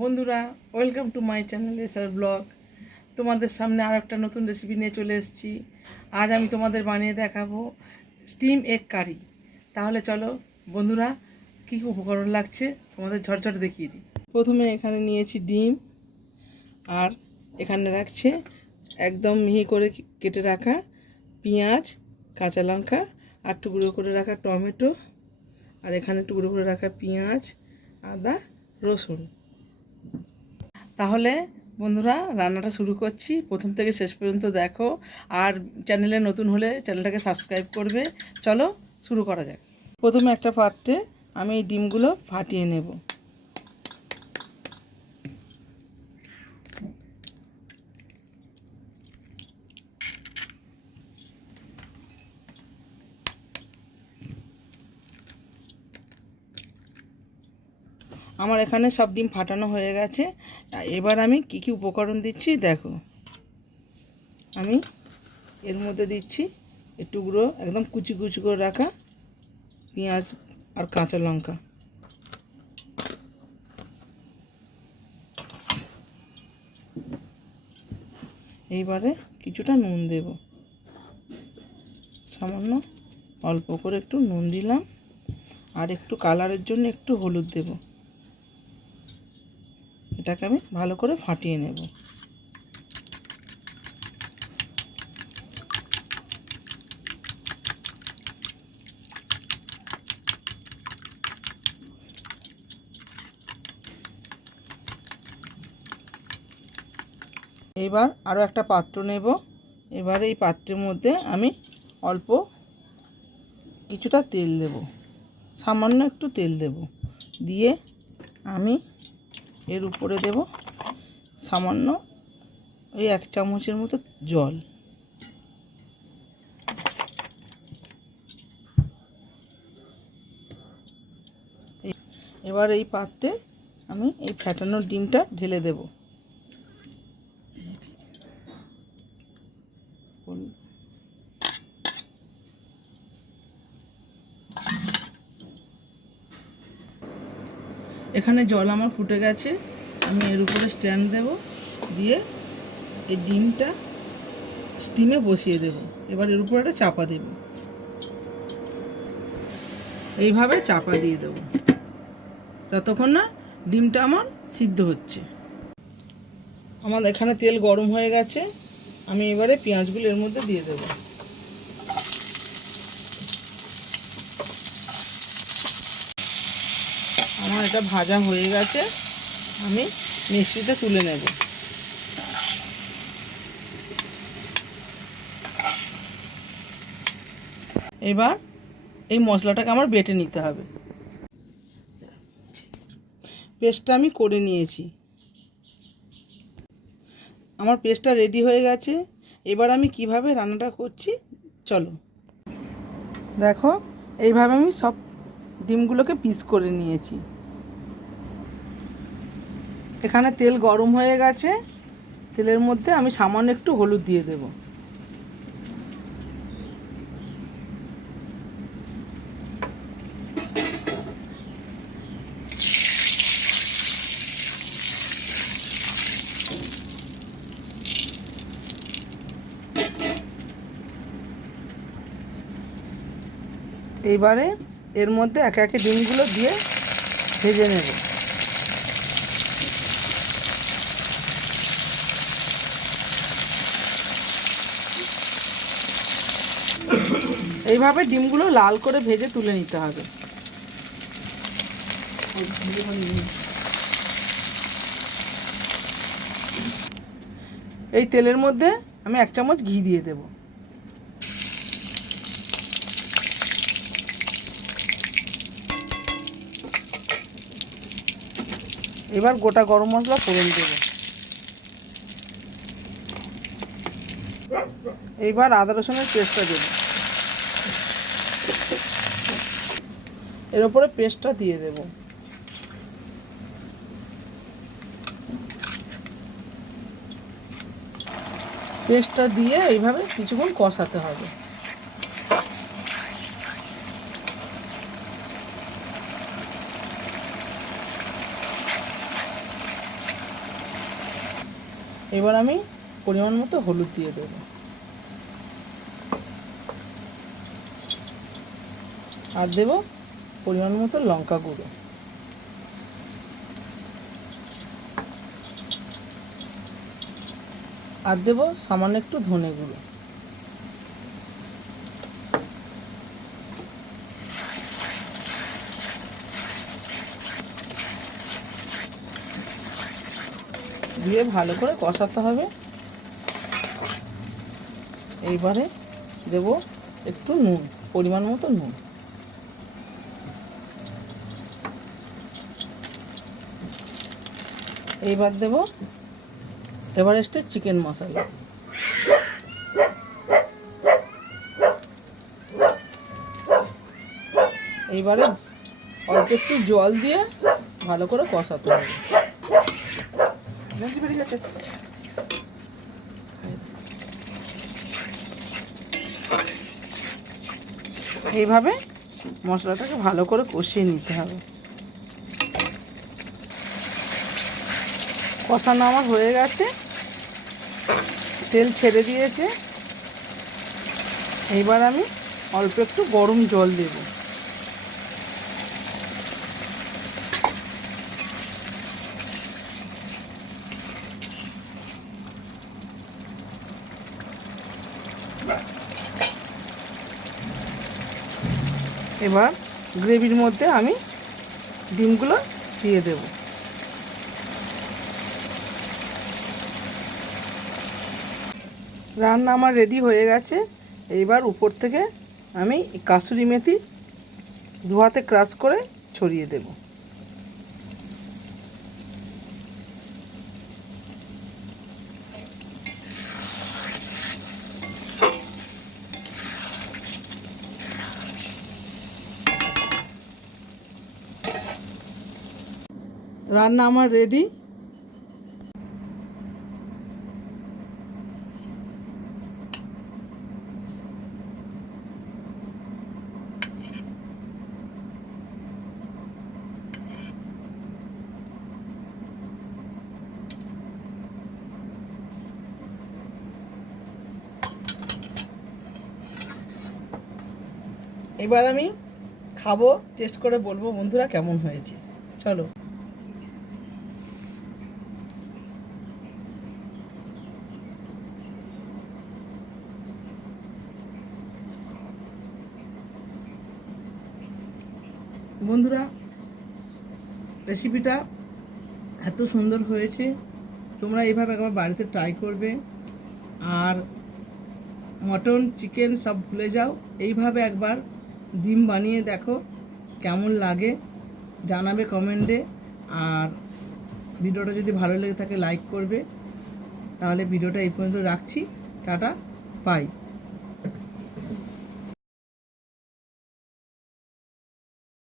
বন্ধুরা, welcome to my channel SR blog. তোমাদের সামনে আর একটা নতুন রেসিপি নিয়ে চলে এসেছি। আজ আমি তোমাদের বানিয়ে দেখাবো স্টিম এগ কারি। তাহলে চলো বন্ধুরা, কী কী উপকরণ লাগছে তোমাদের ঝটঝট দেখিয়ে দিই। প্রথমে এখানে নিয়েছি ডিম, আর এখানে রাখছে একদম মিহি করে কেটে রাখা পেঁয়াজ, কাঁচা লঙ্কা, আর টুকরো করে রাখা টমেটো, আর এখানে টুকরো করে রাখা পেঁয়াজ, আদা, রসুন। তাহলে বন্ধুরা, রান্নাটা শুরু করছি। প্রথম থেকে শেষ পর্যন্ত দেখো, আর চ্যানেলে নতুন হলে চ্যানেলটাকে সাবস্ক্রাইব করবে। চলো শুরু করা যাক। প্রথমে একটা পাত্রে আমি এই ডিমগুলো ফাটিয়ে নেব। আমার এখানে সব ডিম ফাটানো হয়ে গেছে। এবার আমি কি কি উপকরণ দিচ্ছি দেখো। আমি এর মধ্যে দিচ্ছি এই টুকরো একদম কুচি কুচি করে রাখা পেঁয়াজ আর কাঁচা লঙ্কা। এইবারে কিছুটা নুন দেব, সামান্য অল্প করে একটু নুন দিলাম, আর একটু কালারের জন্য একটু হলুদ দেব। এটাকে আমি ভালো করে ফাটিয়ে নেব। এবার আরও একটা পাত্র নেব। এবার এই পাত্রের মধ্যে আমি অল্প কিছুটা তেল দেব, সামান্য একটু তেল দেব। দিয়ে আমি এর উপরে দেব সামান্য ওই 1 চামচের মতো জল। এবার এই পাত্রে আমি এই ফ্যাটানো ডিমটা ঢেলে দেব। এখানে জল আমার ফুটে গেছে। আমি এর উপরে স্ট্যান্ড দেব, দিয়ে এই ডিমটা স্টিমে বসিয়ে দেব। এবার এর উপরে একটা চাপা দেব, এইভাবে চাপা দিয়ে দেব যতক্ষণ না ডিমটা আমার সিদ্ধ হচ্ছে। আমার এখানে তেল গরম হয়ে গেছে। আমি এবারে পেঁয়াজগুলো এর মধ্যে দিয়ে দেব। আমার এটা ভাজা হয়ে গেছে, আমি মিক্সিতে তুলে নেব। এবার এই মশলাটাকে আমার বেটে নিতে হবে। পেস্টটা আমি করে নিয়েছি। আমার পেস্টটা রেডি হয়ে গেছে। এবার আমি কিভাবে রান্নাটা করছি চলো দেখো। এইভাবে আমি সব ডিমগুলোকে পিস করে নিয়েছি। এখানে তেল গরম হয়ে গেছে। তেলের মধ্যে আমি সামান্য একটু হলুদ দিয়ে দেব। এইবারে এর মধ্যে একে একে ডিমগুলো দিয়ে ভেজে নেব। এইভাবে ডিমগুলো লাল করে ভেজে তুলে নিতে হবে। এই তেলের মধ্যে আমি 1 চামচ ঘি দিয়ে দেব। এবার গোটা গরম মশলা ফোড়ন দেব। এইবার আদা রসুনের পেস্টটা দেব। এর উপরে পেস্টটা দিয়ে দেব। পেস্টটা দিয়ে এইভাবে কিছুক্ষণ কষাতে হবে। এবার আমি পরিমাণ মতো হলুদ দিয়ে দেবো, আর দেবো পরিমাণ মতো লঙ্কা গুঁড়ো, আর দেবো সামান্য একটু ধনে গুঁড়ো। দিয়ে ভালো করে কষাতে হবে। এইবারে দেব একটু নুন, পরিমাণ মতো নুন। এইবার দেব এভারেস্টের চিকেন মশলা। এইবারে অল্প একটু জল দিয়ে ভালো করে কষাতে হবে। এইভাবে মশলাটাকে ভালো করে কষিয়ে নিতে হবে। কষানো আমার হয়ে গেছে, তেল ছেড়ে দিয়েছে। এইবার আমি অল্প একটু গরম জল দেব। এবার গ্রেভির মধ্যে আমি ডিমগুলো দিয়ে দেব। রান্না আমার রেডি হয়ে গেছে। এইবার উপর থেকে আমি কাসুরি মেথি 2 হাতে ক্রাশ করে ছড়িয়ে দেব। রান্না আমার রেডি। এবার আমি খাবো, টেস্ট করে বলবো বন্ধুরা কেমন হয়েছে। চলো। বন্ধুরা, রেসিপিটা এত সুন্দর হয়েছে, তোমরা এইভাবে একবার বাড়িতে ট্রাই করবে। আর মটন চিকেন সব ভুলে যাও, এইভাবে একবার ডিম বানিয়ে দেখো কেমন লাগে, জানাবে কমেন্টে। আর ভিডিওটা যদি ভালো লেগে থাকে লাইক করবে। তাহলে ভিডিওটা এই পর্যন্ত রাখছি। Tata, by.